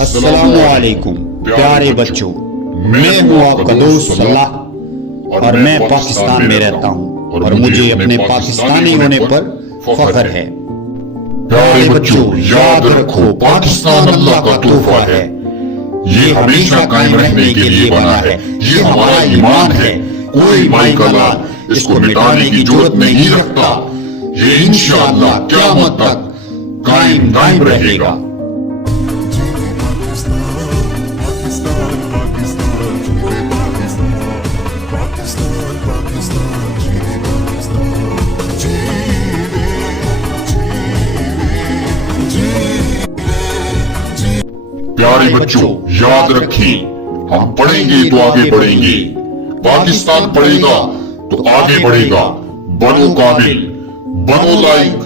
अस्सलामुअलैकुम प्यारे बच्चों, मैं हूँ आपका दोस्त सलाह और मैं पाकिस्तान में रहता हूँ और मुझे अपने पाकिस्तानी होने पर फख्र है। प्यारे बच्चों, याद रखो पाकिस्तान अल्लाह का तोहफा है। ये हमेशा कायम रहने के लिए बना है। ये हमारा ईमान है। कोई माई का लाल इसको मिटाने की जरूरत नहीं रखता। ये इंशाअल्लाह क़यामत तक कायम दायम रहेगा। प्यारे बच्चों, याद रखिए, हम पढ़ेंगे तो आगे बढ़ेंगे। पाकिस्तान पढ़ेगा तो आगे बढ़ेगा। बनो काबिल, बनो लाइक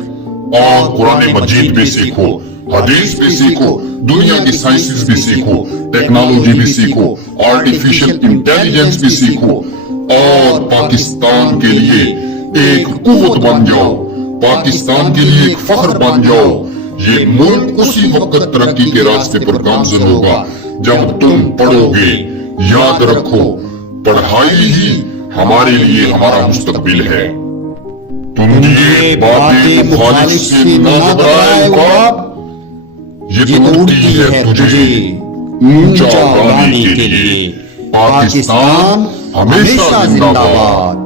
और कुरान मजीद भी सीखो, हदीस भी सीखो, दुनिया की साइंसेस भी सीखो, टेक्नोलॉजी भी सीखो, आर्टिफिशियल इंटेलिजेंस भी सीखो और पाकिस्तान के लिए एक कुव्वत बन जाओ, पाकिस्तान के लिए एक फख्र बन जाओ। ये मुल्क उसी वक्त तरक्की के रास्ते पर गामजन होगा जब तुम पढ़ोगे। याद रखो, पढ़ाई ही हमारे लिए हमारा मुस्तकबिल है। तुम ये बातें मुखालिफ से न घबराए बाप, ये तो उड़ती है तुझे ऊंचा उड़ाने के लिए। पाकिस्तान हमेशा जिंदाबाद।